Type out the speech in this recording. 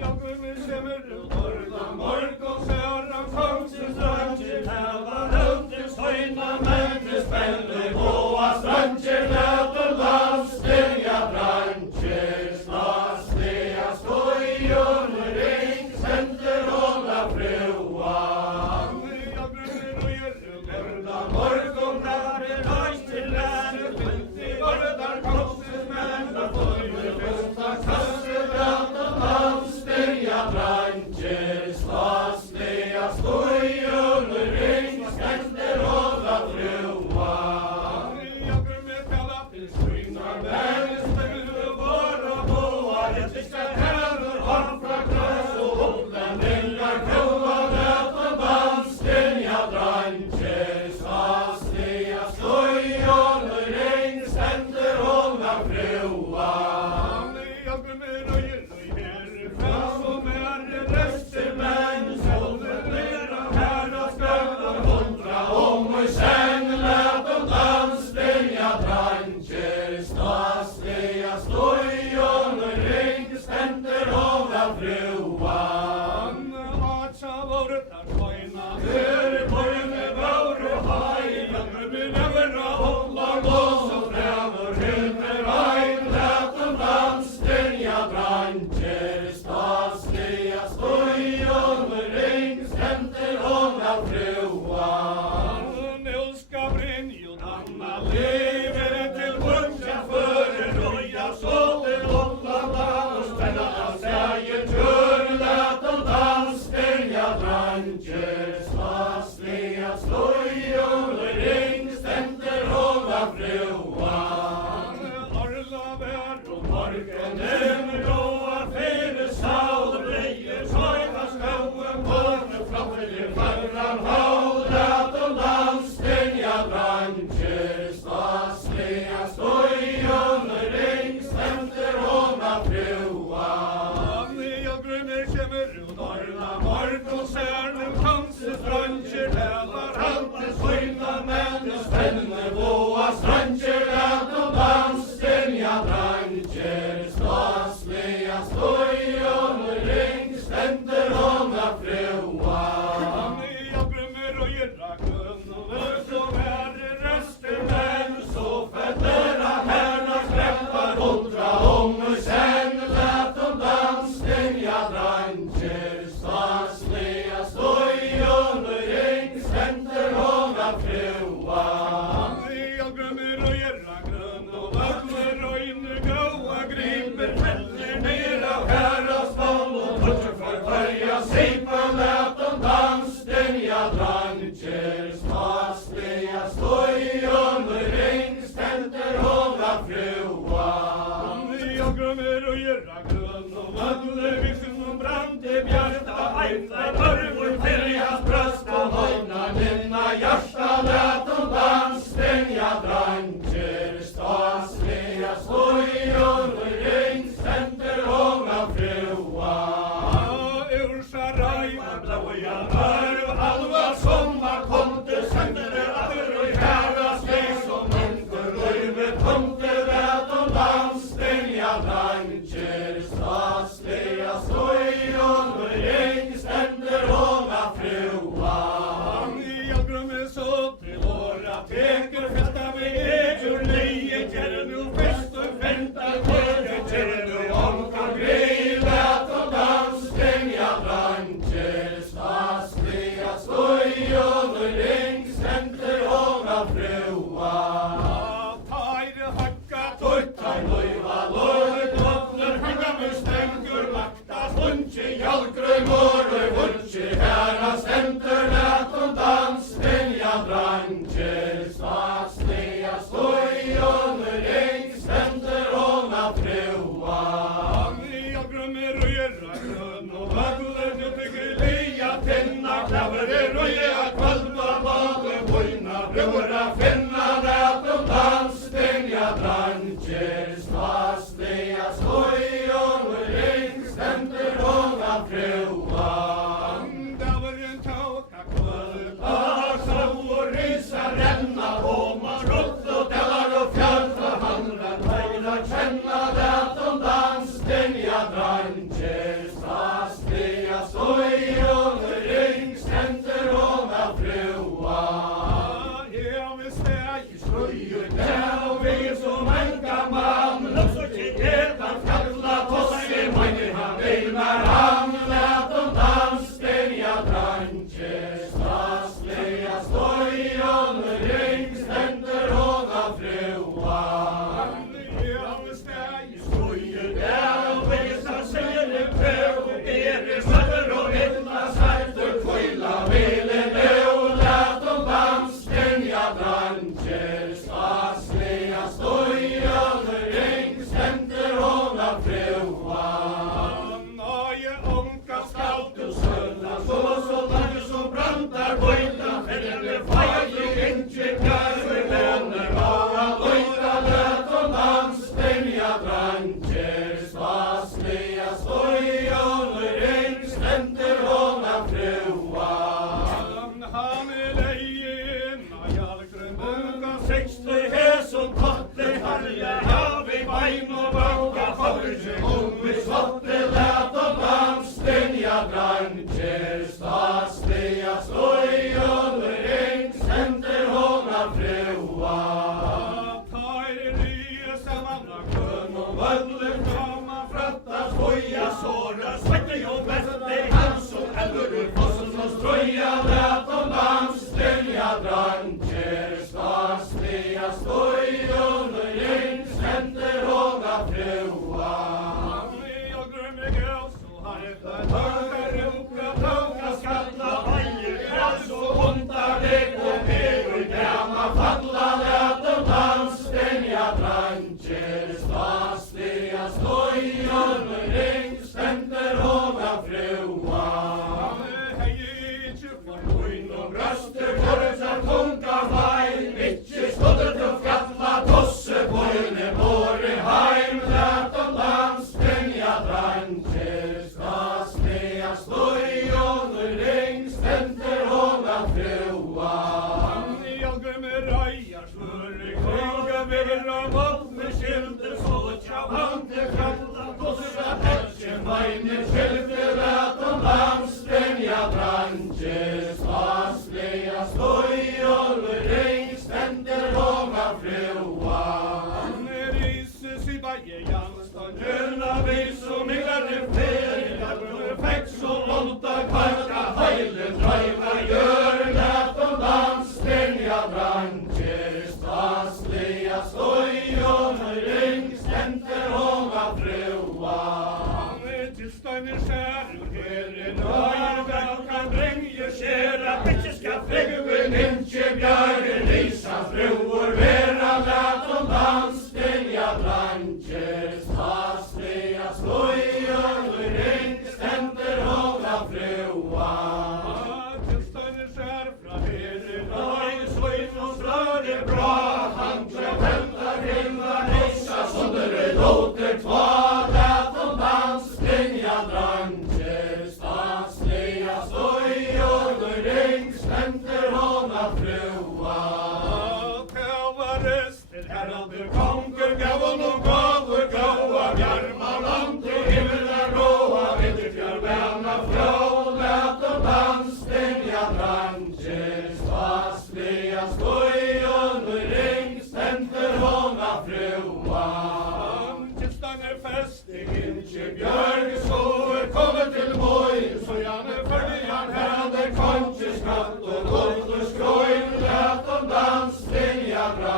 Jag glömmer morgon, morgon, sören, komstens strandkyrk, hävar under sojna, men det spänner goa strandkyrk, läten landstänga branscher, snasliga skojor, ring, center, hålla fruan. Jag glömmer morgon, när det röjs till länet, i vardar komstens män, och följer bästa kasser, läten landstänga branscher, snasliga skojor, ring, center, hålla fruan. Jag glömmer kalla till skynar, men skulle vara boar, det ska händer, harfra, gräs och odla, nillar, kroa, läten landstänga branscher, snasliga skojor, ring, center, hålla fruan. Jag glömmer röjer, fram och med röster, men sålder lera, härda skrattar, hundra om och sen läten landstänga branscher, snasliga skojor, ring, center, hålla fruan. Atsa vårtar skojna, hör borgen med vår och haj, jag glömmer never hålla gås och främmer, hyller ein, läten landstänga branscher, snasliga skojor, ring, center, hålla fruan. Nu ska Brynjot Anna lever till bunkchaufförer, roja så till Gotland och spänna av säger kör, läten landstänga branscher, snasliga skojor, ring, center, hålla fruan. Arla värld och marken, den gråa Fedeshav, brejer, sajna skogen, barnen framför det fagrar hav, läten landstänga branscher, snasliga skojor, ring, center, hålla fruan. Jag glömmer kämmer och norra mark och särnen, kanske branscher, hävar alltid skojna, men det spänner boa stranger, läten landstänga branscher, snasliga skojor, ring, center, hålla fruan. Jag glömmer och göra kunnor som är röster, men så fötterna härna skräppar, hundra om och sen läten landstänga branscher, snasliga skojor, ring, center, hålla fruan. Jag glömmer och göra kunnor, vattnar och inre goa griper, fäller ner av herras våld och putter för börja sipa, läten landstänga branscher, snasliga skojor, ring, center, hålla fruan. Jag glömmer och göra kunnor, vattnar vision och brand, det bjärta ägnar, örvor, färgas bröst och höjna, nynna hjärta, läten landstänga branscher, snasliga skojor, ring, center, hålla fruan. Ur Sarajma, blåja varv, halva sommar kom det, sönder över och härdas läs och munkor, röj med punkter, läten landstänga branscher, snasliga skojor, ring, center, hålla Tunga skalla, vægir, kæls og hundar, leik og pyrur, gæma falla, letum landsteinja drangir, stastiga slójun, ring, stendur hóna frúa. Röstur, korðsar, tunga, væg, vitsi, stóttur til fjalla, tossu, bóinu, bóri, hæm, letum landsteinja drangir, stastiga slójun, ring, stendur hóna frúa. Jálgumir ræjar, smöri, kringa, virra, vatni, skildur, sótja, vandi, kalla, tossa, hetsir, mænir, skildur, letum landsteinja drangir, stastiga slójun, ring, stendur hóna frúa. Rísus í bæi, Jansson, Jörna, vís og miglarnir fyrir, Jálgumir feks og lóta, kvarka, hælin, dræfa, jör, letum landsteinja drangir, stastiga slójun, ring, stendur hóna frúa. Tilstæðir sérur herin, velkan drengir séra, bitchiska frigvin, innkje björgin, rísa frúur, vera, letum landsteinja drangir, stastiga slójun, ring, stendur hóna frúa. Tilstæðir sérfra herin, sveit og slöri, bra, handla, vendar, hinna, neisa, sundri, lótir, tva, letum landsteinja drangir, stastiga slójun, ring, stendur hóna frúa. Tjávaristir, heraldur, kongur, gaf honum góður, góa, bjarma, landi, himla, róa, vindur, venna, frá, letum landsteinja drangir, stastiga slójun, ring, stendur hóna frúa. Tilstæðir festi, innkje björg, skóur, komið til mói, svo jannu följan, heraldur, kongi, skatt og góður, skróin, letum landsteinja drangir.